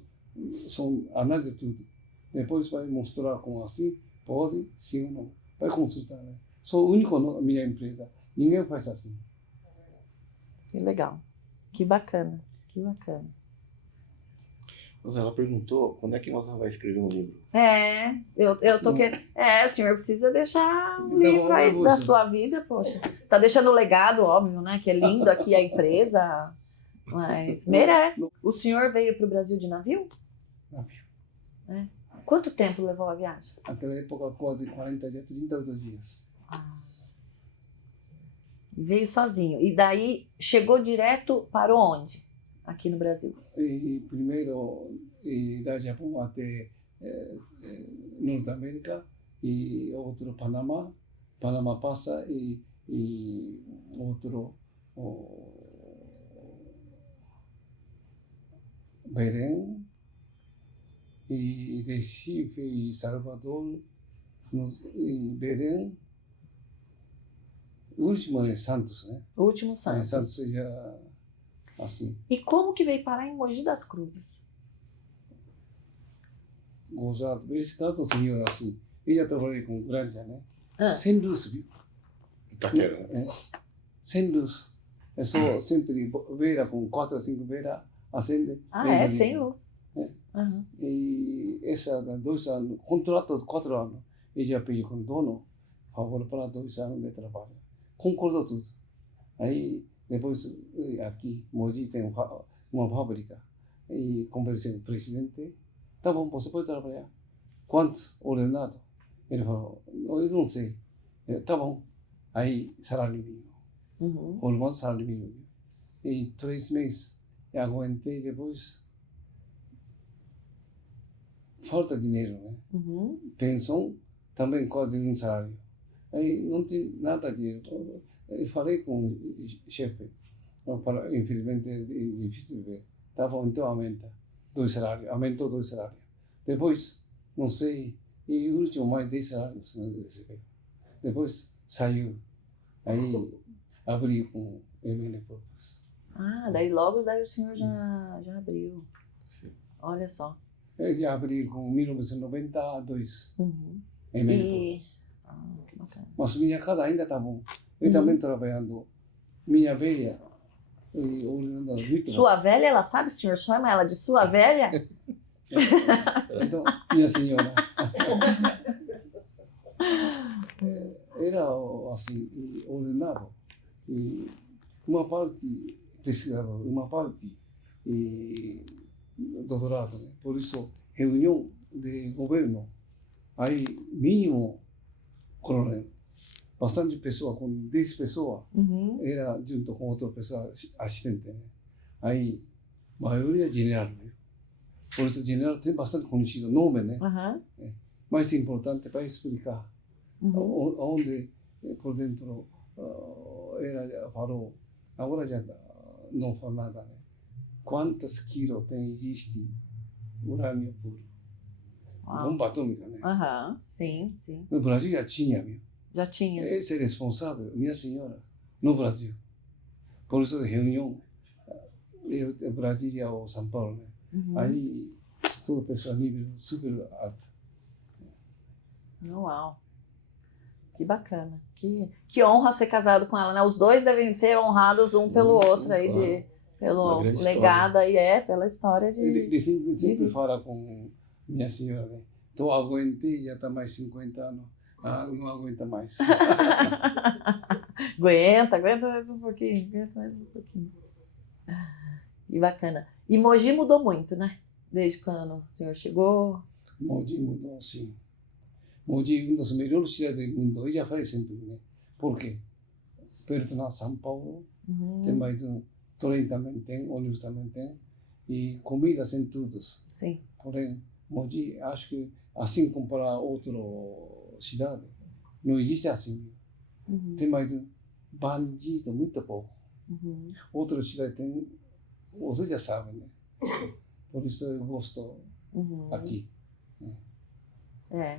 são análise de tudo. Depois vai mostrar com assim, pode, sim ou não. Vai consultar, né? Sou o único na minha empresa. Ninguém faz assim. Que legal. Que bacana. Que bacana. Mas ela perguntou quando é que nós vai escrever um livro. Eu tô querendo. O senhor precisa deixar um Então, livro aí da sua vida, poxa. Você tá deixando o legado, óbvio, né? Que é lindo aqui a empresa, mas merece. O senhor veio para o Brasil de navio? Navio. Quanto tempo levou a viagem? Naquela época, quase 40 dias, 38 dias. Veio sozinho. E daí chegou direto para onde? Aqui no Brasil. E primeiro da Japão até Norte América e outro Panamá. Panamá passa e outro Belém e Recife e Salvador. Em Belém, o último é Santos, né? O último Santos. Santos já assim. E como que veio parar em Mogi das Cruzes? Gozado. Esse caso, senhor, assim, eu já trabalhei com granja, né? Sem luz, viu? Itaquera, né? Sem luz. É só sempre veira com 4 a 5 veiras, acende. Sem luz. E essa, 2 anos, contrato de 4 anos, eu já pedi com o dono, favor para 2 anos de trabalho. Concordou tudo. Aí, depois, aqui, Mogi tem uma fábrica, e conversei com o presidente, tá bom, você pode trabalhar. Quantos ordenado? Ele falou, eu não sei. Tá bom. Aí, salário mínimo. Formado salário mínimo. E 3 meses, eu aguentei depois. Falta dinheiro, né? Pensão, também quase um salário. Aí não tem nada de... Eu falei com o chefe, infelizmente é difícil de ver. Tá bom, então aumenta 2 salários, aumentou 2 salários. Depois, não sei, e o último mais 10 salários recebeu. Depois saiu, aí abriu com MN Purpose. Ah, daí logo daí o senhor já abriu. Sim. Olha só. Ele abriu com 1992, Uhum. MN E... Purpose. Ah, que bacana. Mas minha casa ainda está bom. Eu também trabalhando. Minha velha, olhando muito. Sua velha, ela sabe? O senhor chama ela de sua velha? Então, minha senhora. Era assim, ordenado. E uma parte pesquisador, uma parte doutorado. Né? Por isso, reunião de governo, aí mínimo coronel. Bastante pessoas, com 10 pessoas, Uhum. era junto com outra pessoa assistente. Né? Aí, maioria general. Né? Por isso, general tem bastante conhecido nome, né? Aham. Mais importante para explicar Uhum. onde, por exemplo, ela falou, agora já não fala nada, né? Quantos quilos existe urânio puro? Uau. Bomba atômica, né? Aham. Sim, sim. No Brasil já tinha, viu? Já tinha. Esse é responsável, minha senhora, no Brasil. Por isso, reunião, eu, Brasília ou São Paulo, né? Uhum. Aí, todo o pessoal nível super alto. Uau. Que bacana. Que honra ser casado com ela, né? Os dois devem ser honrados um Sim, pelo sim, outro aí, claro. pelo Uma grande legado aí, pela história de... Ele sempre de- fala com minha senhora, né? Tô aguentei, já está mais 50 anos. Ah, não aguenta mais. aguenta mais um pouquinho, aguenta mais um pouquinho. Que bacana. E Mogi mudou muito, né? Desde quando o senhor chegou. Moji mudou, sim. Moji é uma das melhores cidades do mundo. Eu já falei sempre, né? Por quê? Perto de São Paulo, tem Uhum. mais de trem também tem, ônibus também tem. E comida sem todos. Sim. Porém, Moji, acho que assim como para outra cidade, não existe assim. Uhum. Tem mais de bandido, muito pouco. Uhum. Outra cidade tem, você já sabe, né? Por isso eu gosto Uhum. aqui.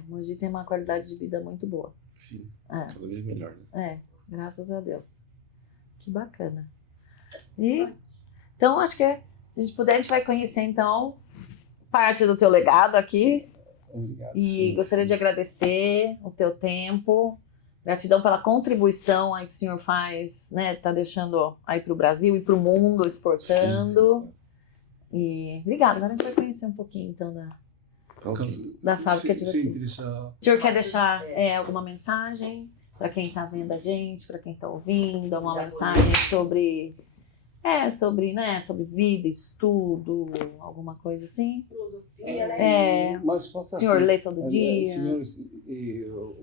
Mogi tem uma qualidade de vida muito boa. Sim, É, cada vez melhor. Né? graças a Deus. Que bacana. E, então, acho que se a gente puder, a gente vai conhecer, então, parte do teu legado aqui. Obrigado. E Sim, gostaria sim. de agradecer o teu tempo. Gratidão pela contribuição aí que o senhor faz, né? Tá deixando aí para o Brasil e para o mundo, exportando. Sim, E obrigada. Agora a gente vai conhecer um pouquinho, então, Tá ok. sim. da fábrica de Se vocês. interessar, O senhor quer deixar alguma mensagem para quem está vendo a gente, para quem está ouvindo, uma mensagem sobre vida, estudo, alguma coisa assim? mas possa O senhor assim, lê todo dia? senhores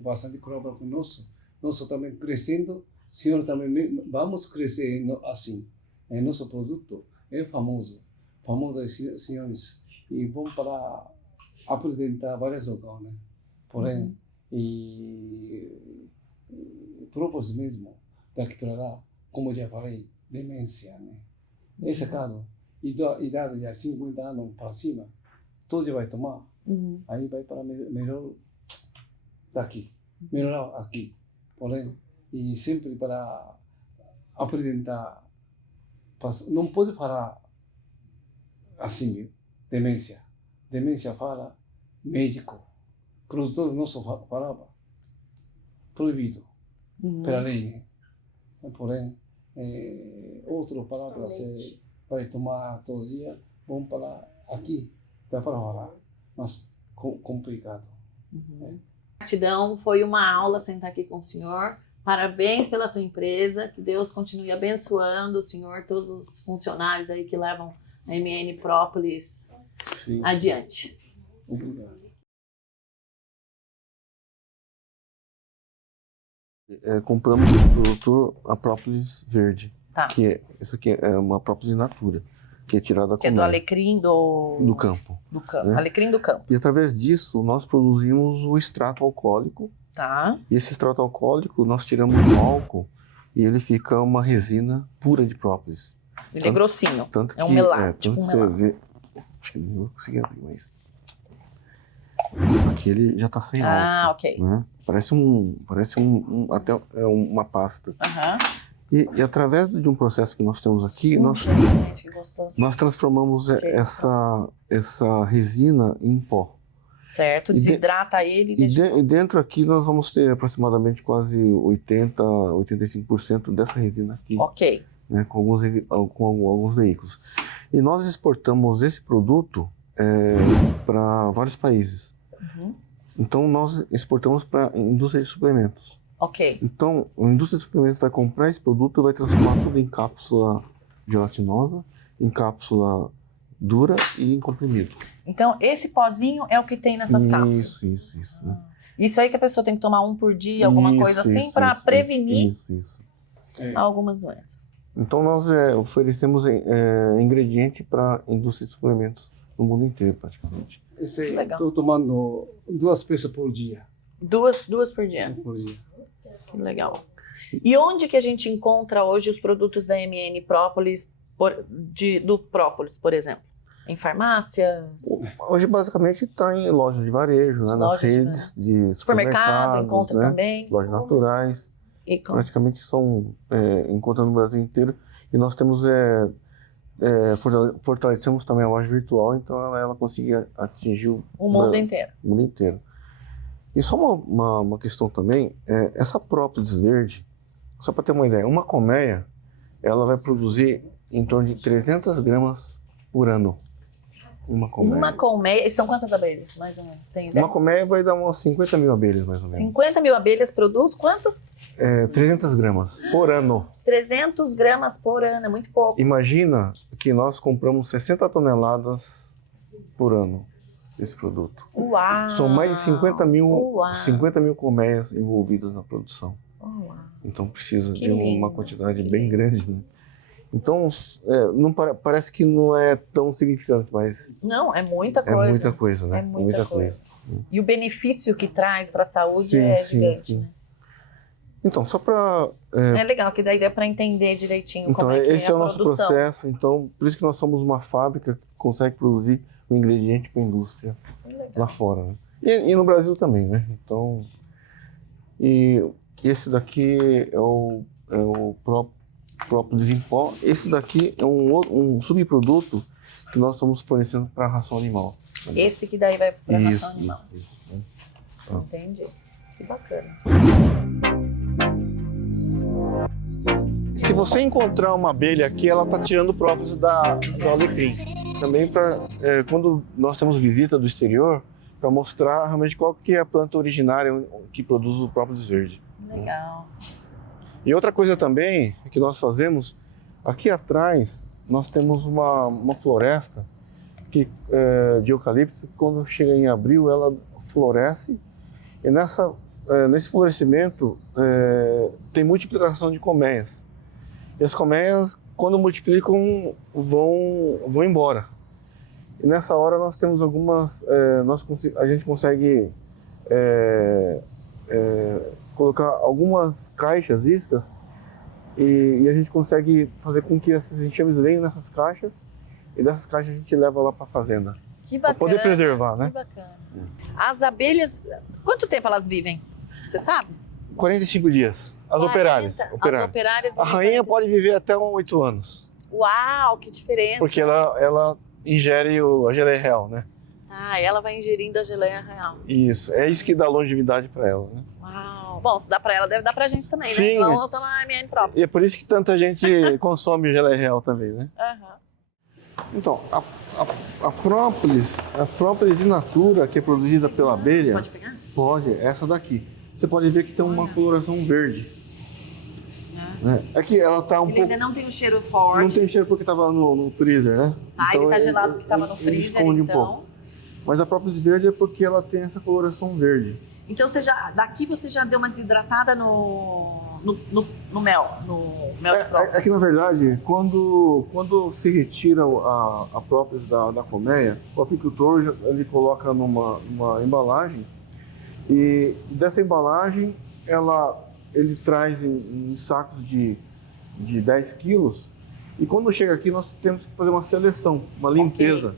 bastante colaboram conosco, nós também crescendo, senhor também vamos crescer assim. Nosso produto é famoso senhores, e bom para apresentar várias locais, né? Porém, propósito mesmo, daqui para lá, como já falei, demência, né? Esse caso, idade de 50 anos para cima, todo vai tomar, aí vai para melhor daqui, melhorar aqui. Porém, e sempre para apresentar, não pode falar assim, viu? Demência. Demência fala médico. Produtor nosso falava proibido pela lei, né? Porém, outra palavra você vai tomar todo dia, bom para aqui, dá para falar, mas complicado. Gratidão, foi uma aula sentar aqui com o senhor. Parabéns pela tua empresa, que Deus continue abençoando o senhor, todos os funcionários aí que levam a MN Própolis Sim. adiante. Obrigado. Compramos o produto a própolis verde. Tá. Essa aqui é uma própolis in natura. que é tirada da Que é colmeia. do alecrim Do campo. do campo. né? Alecrim do campo. E através disso, nós produzimos o extrato alcoólico. Tá. E esse extrato alcoólico, nós tiramos o álcool e ele fica uma resina pura de própolis. Ele é grossinho. Tanto É um que, melado, tanto tipo um que você melado. vê... Acho que não vou conseguir abrir, mas... Aqui ele já está sem álcool. Ah, ok. Né? Parece até uma pasta. Aham. E através de um processo que nós temos aqui, nós Gente, que gostoso. transformamos essa resina em pó. Certo, E de- desidrata ele e deixa... E dentro aqui nós vamos ter aproximadamente quase 85% dessa resina aqui, Ok. né, com alguns veículos. E nós exportamos esse produto para vários países. Uhum. Então nós exportamos para a indústria de suplementos. Ok. Então a indústria de suplementos vai comprar esse produto e vai transformar tudo em cápsula gelatinosa, em cápsula dura e em comprimido. Então, esse pozinho é o que tem nessas cápsulas. Isso. Né? Isso aí que a pessoa tem que tomar um por dia, alguma coisa assim, para prevenir Isso. algumas doenças. Então nós oferecemos ingrediente para a indústria de suplementos no mundo inteiro, praticamente. Esse aí, Legal. estou tomando 2 peças por dia. Duas por dia. Que legal. E onde que a gente encontra hoje os produtos da MN Própolis, do própolis, por exemplo? Em farmácias? Hoje basicamente está em lojas de varejo, né, nas Lojas de redes de Supermercado, encontra né, também. lojas naturais, E com... praticamente são encontrando no Brasil inteiro. E nós temos fortalecemos também a loja virtual, então ela consegue atingir O mundo inteiro. o mundo inteiro. E só uma questão também, essa própolis verde, só para ter uma ideia, uma colmeia, ela vai produzir em torno de 300 gramas por ano. Uma colmeia. Uma colmeia. E são quantas abelhas, mais ou menos? Tem ideia? Uma colmeia vai dar umas 50 mil abelhas, mais ou menos. 50 mil abelhas produz quanto? 300 gramas por ano. 300 gramas por ano, é muito pouco. Imagina que nós compramos 60 toneladas por ano desse produto. Uau! São mais de 50 Uau! mil colmeias envolvidas na produção. Uau! Então precisa Que de uma lindo, quantidade que bem lindo. grande, né? Então, não parece que não é tão significante, mas Não, é muita é coisa. muita coisa, né? É muita coisa. coisa. E o benefício que traz para a saúde Sim, é sim, gigante, sim. né? Então, só para... É legal, que daí dá para entender direitinho Então, como é que esse é é a o nosso produção. processo. Então, por isso que nós somos uma fábrica que consegue produzir o ingrediente para a indústria Legal. lá fora, né? E no Brasil também, né? Então, e esse daqui é o própolis em pó. Esse daqui é um subproduto que nós estamos fornecendo para a ração animal. Esse que daí vai para ração animal. Isso, né? Entendi. Que bacana. Se você encontrar uma abelha aqui, ela está tirando própolis do alecrim. Também quando nós temos visita do exterior, para mostrar realmente qual que é a planta originária que produz o própolis verde. Legal. E outra coisa também que nós fazemos, aqui atrás nós temos uma floresta de eucalipto, que quando chega em abril ela floresce, e nesse florescimento tem multiplicação de colmeias. E as colmeias, quando multiplicam, vão embora. E nessa hora nós temos algumas, a gente consegue colocar algumas caixas, iscas, e a gente consegue fazer com que esses enxames venham nessas caixas, e dessas caixas a gente leva lá para a fazenda. Que Para bacana. poder preservar, né? Que bacana. As abelhas, quanto tempo elas vivem? Você sabe? 45 dias. As 40? operárias. As operárias A vivem rainha 40. pode viver até 8 anos, Uau, que diferença. porque ela ingere a geleia real, né? Ah, ela vai ingerindo a geleia real. Isso, é isso que dá longevidade para ela, né? Uau. Bom, se dá pra ela, deve dar pra gente também, né? Sim. Então, eu tô na MN E é Própolis. por isso que tanta gente consome geleia real também, né? Aham. Então, a própolis in natura, que é produzida pela abelha, Pode pegar? pode, essa daqui. Você pode ver que tem uma Olha. coloração verde. Ah. Né? Aqui ela tá um Ele pouco... ainda não tem um cheiro Não forte. tem cheiro porque estava no freezer, né? Tá, Então, ele tá gelado porque tava no ele freezer, esconde então. um pouco. Mas a própolis verde é porque ela tem essa coloração verde. Então daqui você já deu uma desidratada no no mel de própolis? É que, na verdade, quando se retira a própolis da colmeia, o apicultor ele coloca numa embalagem, e dessa embalagem ele traz em sacos de 10 quilos, e quando chega aqui nós temos que fazer uma seleção, uma limpeza,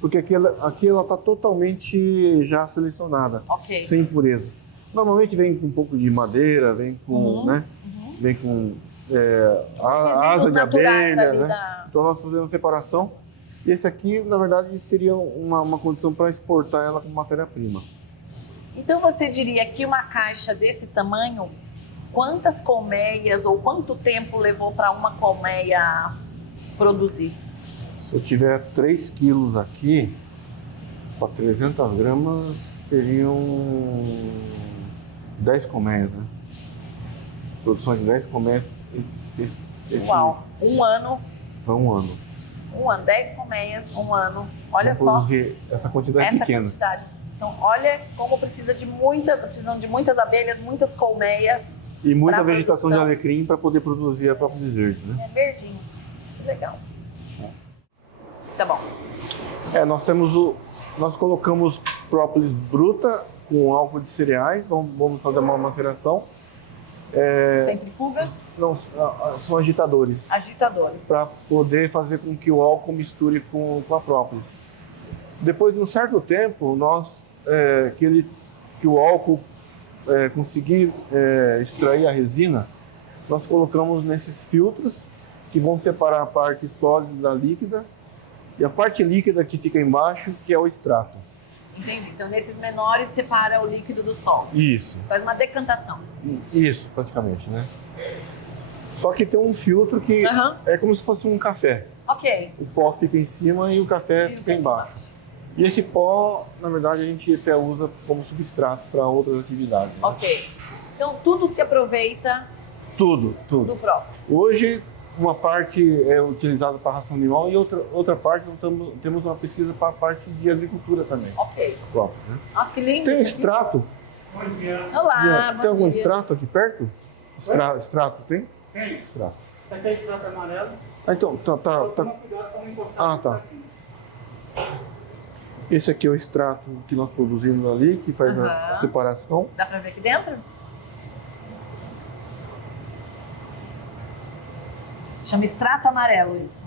porque aqui ela está totalmente já selecionada, sem impureza. Normalmente vem com um pouco de madeira, vem com, vem com asa de abelha, né? Então nós fazemos separação. E esse aqui, na verdade, seria uma condição para exportar ela como matéria-prima. Então você diria que uma caixa desse tamanho, quantas colmeias ou quanto tempo levou para uma colmeia produzir? Se eu tiver 3 quilos aqui, para 300 gramas seriam 10 colmeias, né? Produção de 10 colmeias. Uau, um ano. Foi um ano. 10 colmeias, um ano. Olha Vamos só. produzir essa quantidade pequena. Quantidade. Então, olha como precisam de muitas abelhas, muitas colmeias. E muita vegetação de alecrim para poder produzir a própria verde, né? É verdinho. Que legal. Tá bom. Nós colocamos própolis bruta com álcool de cereais, vamos fazer uma maceração. Centrifuga? Não, são agitadores. Agitadores. Para poder fazer com que o álcool misture com a própolis. Depois de um certo tempo, que o álcool conseguir extrair a resina, nós colocamos nesses filtros que vão separar a parte sólida da líquida e a parte líquida que fica embaixo, que é o extrato. Entendi. Então, nesses menores, separa o líquido do solo. Isso. Faz uma decantação. Isso, praticamente, né? Só que tem um filtro que é como se fosse um café. Ok. O pó fica em cima e o café fica embaixo. E esse pó, na verdade, a gente até usa como substrato para outras atividades. Né? Ok. Então, tudo se aproveita Tudo. do própolis. Hoje, uma parte é utilizada para ração animal e outra parte temos uma pesquisa para a parte de agricultura também. Ok. Próprio, né? Nossa, que lindo Tem isso aqui. extrato? Olá, Tem algum dia. extrato aqui perto? Extrato tem? Tem. Extrato. Isso aqui é extrato amarelo. Então, tá. Toma cuidado para não encostar. Ah, tá. Esse aqui é o extrato que nós produzimos ali, que faz a separação. Dá pra ver aqui dentro? Chama extrato amarelo isso.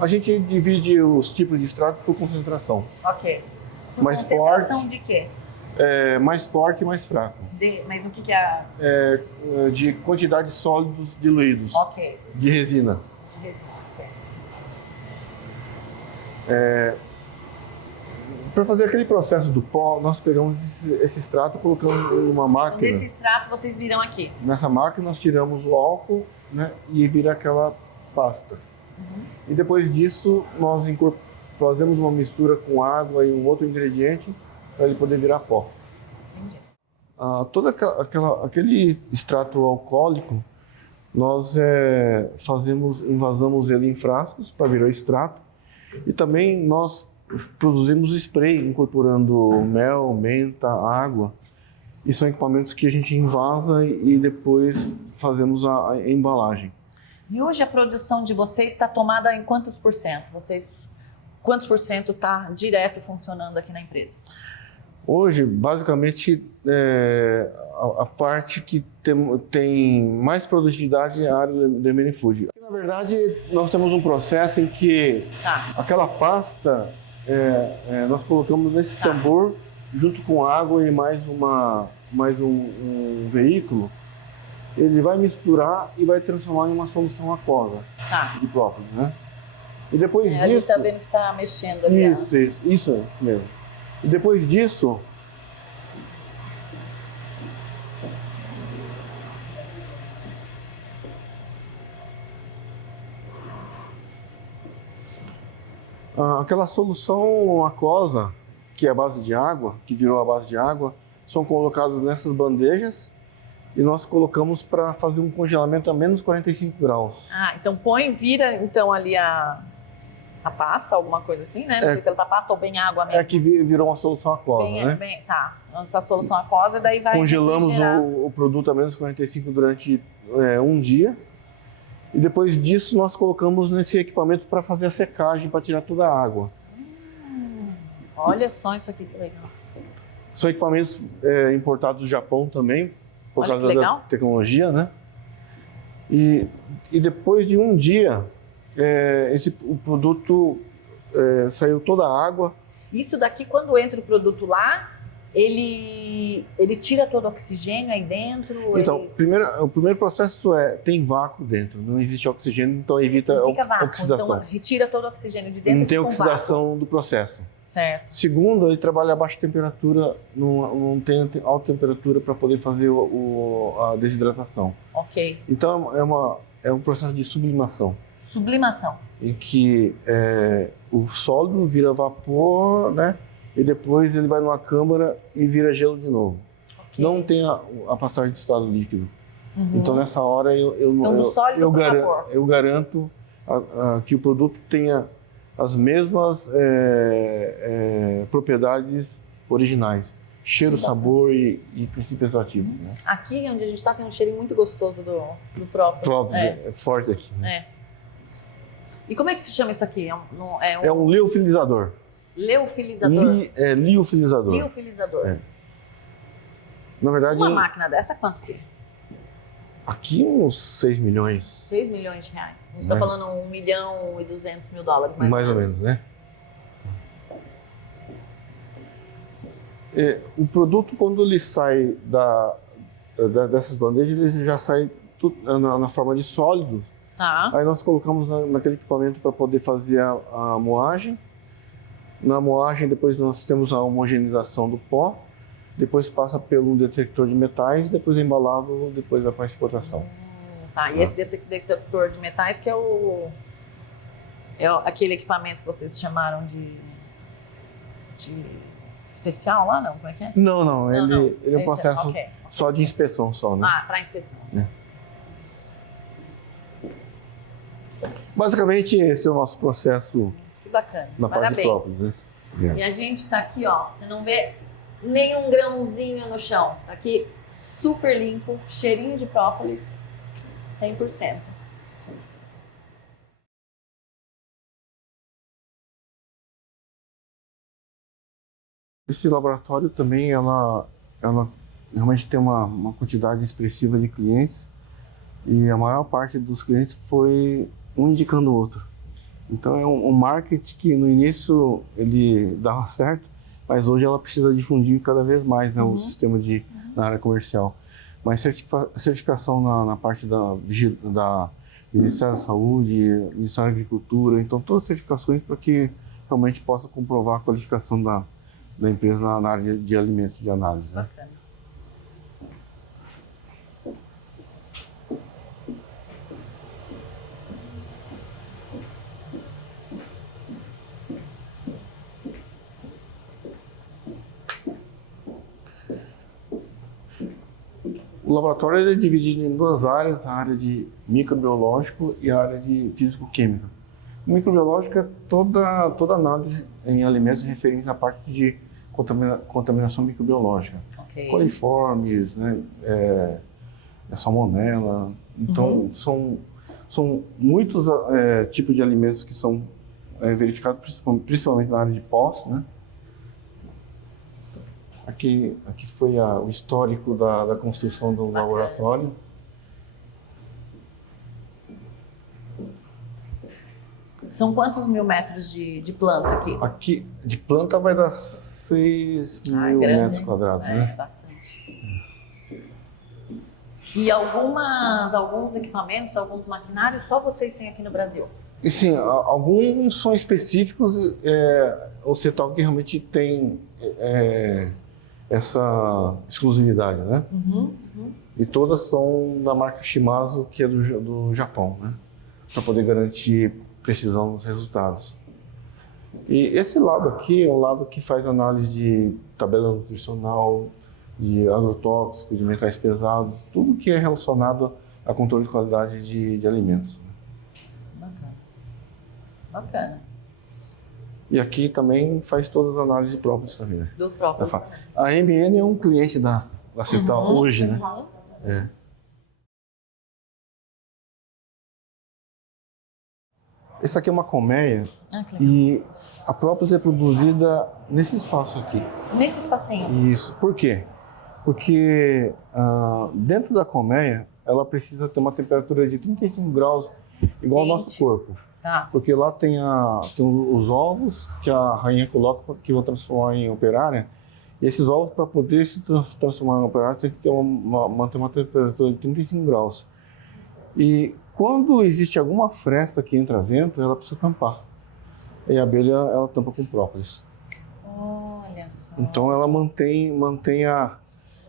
A gente divide os tipos de extrato por concentração. Ok. Por Mais concentração de quê? Mais forte e mais fraco. Mas o que é a... De quantidade de sólidos diluídos. Ok. De resina. De resina. Para fazer aquele processo do pó, nós pegamos esse extrato e colocamos em uma máquina. Desse extrato vocês viram aqui. Nessa máquina nós tiramos o álcool, né, e vira aquela pasta. E depois disso nós fazemos uma mistura com água e um outro ingrediente para ele poder virar pó. Entendi. Todo aquele extrato alcoólico, nós envasamos ele em frascos para virar extrato. E também nós produzimos spray incorporando mel, menta, água. E são equipamentos que a gente invasa e depois fazemos a embalagem. E hoje a produção de vocês está tomada em quantos por cento? Quantos por cento está direto funcionando aqui na empresa? Hoje, basicamente, a parte que tem mais produtividade é a área do M&M Food. Na verdade, nós temos um processo em que aquela pasta nós colocamos nesse tambor junto com água e mais um veículo. Ele vai misturar e vai transformar em uma solução aquosa de própolis, né? E depois disso... Ali está vendo que está mexendo ali. Isso mesmo. E depois disso, aquela solução aquosa, que é a base de água, que virou a base de água, são colocadas nessas bandejas e nós colocamos para fazer um congelamento a menos 45 graus. Então vira então ali a pasta, alguma coisa assim, né? Não É. sei se ela tá pasta ou bem água mesmo. É que virou uma solução aquosa, né? Tá, essa solução aquosa, daí vai Congelamos refrigerar. o produto a menos 45 durante um dia. E depois disso nós colocamos nesse equipamento para fazer a secagem, para tirar toda a água. Olha só isso aqui que legal. São equipamentos importados do Japão também, por Olha que causa da legal. tecnologia, né? E depois de um dia, o produto saiu toda a água. Isso daqui, quando entra o produto lá, ele tira todo o oxigênio aí dentro? Então, o primeiro processo tem vácuo dentro, não existe oxigênio, então evita ele fica vácuo, oxidação. então retira todo o oxigênio de dentro Não e tem fica um vácuo. oxidação do processo. Certo. Segundo, ele trabalha a baixa temperatura, não tem alta temperatura para poder fazer a desidratação. Ok. Então é um processo de sublimação, Sublimação. em que o sólido vira vapor, né? E depois ele vai numa câmara e vira gelo de novo. Ok. Não tem a passagem de estado líquido. Uhum. Então nessa hora Então, do sólido pro vapor. eu garanto que o produto tenha as mesmas propriedades originais. Cheiro, Que bacana. sabor e princípios ativos. Né? Aqui onde a gente está tem um cheirinho muito gostoso do própolis. Própolis, é forte aqui. Né? E como é que se chama isso aqui? É um liofilizador. Leofilizador? Liofilizador. Liofilizador. É. Na verdade, Uma máquina dessa, quanto que é? aqui uns 6 milhões. 6 milhões de reais. A gente está Né? falando $1.200.000, Mais ou menos, né? O produto, quando ele sai dessas bandejas, ele já sai na forma de sólido. Tá. Aí nós colocamos naquele equipamento para poder fazer a moagem. Na moagem, depois nós temos a homogeneização do pó. Depois passa pelo detector de metais, depois é embalado, depois vai para a exportação. Tá. E esse detector de metais que aquele equipamento que vocês chamaram de especial lá, não? Como é que é? Não, ele é um Esse processo ok. só de inspeção só, né? Ah, para inspeção. Basicamente esse é o nosso processo Que bacana. na parte de Parabéns. própolis, né? E a gente tá aqui, ó. Você não vê nenhum grãozinho no chão. Tá aqui super limpo, cheirinho de própolis, 100%. Esse laboratório também, ela realmente tem uma quantidade expressiva de clientes e a maior parte dos clientes foi um indicando o outro. Então é um marketing que no início ele dava certo, mas hoje ela precisa difundir cada vez mais, né, o sistema na área comercial. Mas certificação na parte da Ministério da Saúde, Ministério da Agricultura, então todas as certificações para que realmente possa comprovar a qualificação da empresa na área de alimentos de análise. Né? Bacana. O laboratório ele é dividido em duas áreas, a área de microbiológico e a área de físico-química. O microbiológico é toda análise em alimentos referente à parte de contaminação microbiológica. Ok. Coliformes, né, salmonela. Então, são muitos tipos de alimentos que são verificados principalmente na área de pós, né? Aqui foi o histórico da construção do laboratório. São quantos mil metros de planta aqui? Aqui, de planta, vai dar 6 mil grande, metros hein? quadrados, né? Bastante. E alguns equipamentos, alguns maquinários, só vocês têm aqui no Brasil? E sim, alguns são específicos, o CETOC realmente tem essa exclusividade, né? E todas são da marca Shimazu, que é do Japão, né? Para poder garantir precisão nos resultados. E esse lado aqui é o lado que faz análise de tabela nutricional, de agrotóxicos, de metais pesados, tudo que é relacionado a controle de qualidade de alimentos. Bacana. Bacana. E aqui também faz todas as análises de própolis também, né? Do própolis. A MN é um cliente da Cital hoje, né? É. Essa aqui é uma colmeia e a própolis é produzida nesse espaço aqui. Nesse espacinho. Isso. Por quê? Porque dentro da colmeia ela precisa ter uma temperatura de 35 graus igual ao nosso corpo. Tá. Porque lá tem os ovos que a rainha coloca que vão transformar em operária. E esses ovos, para poder se transformar em operária, tem que ter manter uma temperatura de 35 graus. E quando existe alguma fresta que entra vento, ela precisa tampar. E a abelha, ela tampa com própolis. Olha só. Então ela mantém a...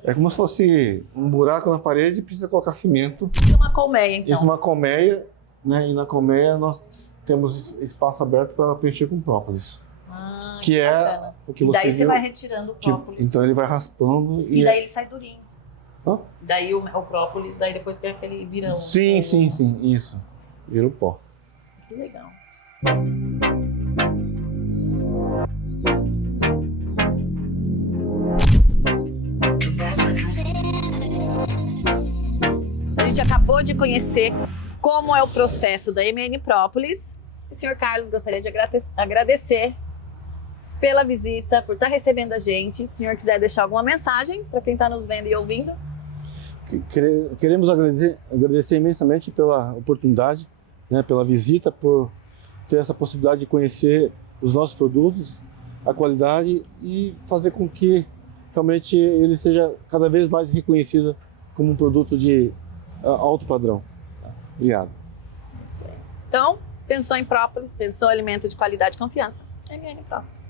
É como se fosse um buraco na parede e precisa colocar cimento. Isso é uma colmeia, então. Isso é uma colmeia, né? E na colmeia nós temos espaço aberto para ela preencher com própolis. Que é bacana. o que E você daí você viu, vai retirando o própolis. então ele vai raspando E daí ele sai durinho. Hã? Daí o própolis, daí depois que é aquele virão. Sim, isso. Vira o pó. Que legal. A gente acabou de conhecer como é o processo da MN Própolis. O senhor Carlos gostaria de agradecer pela visita, por estar recebendo a gente. Se o senhor quiser deixar alguma mensagem para quem está nos vendo e ouvindo. Queremos agradecer imensamente pela oportunidade, né, pela visita, por ter essa possibilidade de conhecer os nossos produtos, a qualidade e fazer com que realmente ele seja cada vez mais reconhecido como um produto de alto padrão. Obrigado. Então, pensou em própolis, pensou em alimento de qualidade e confiança. MN Própolis.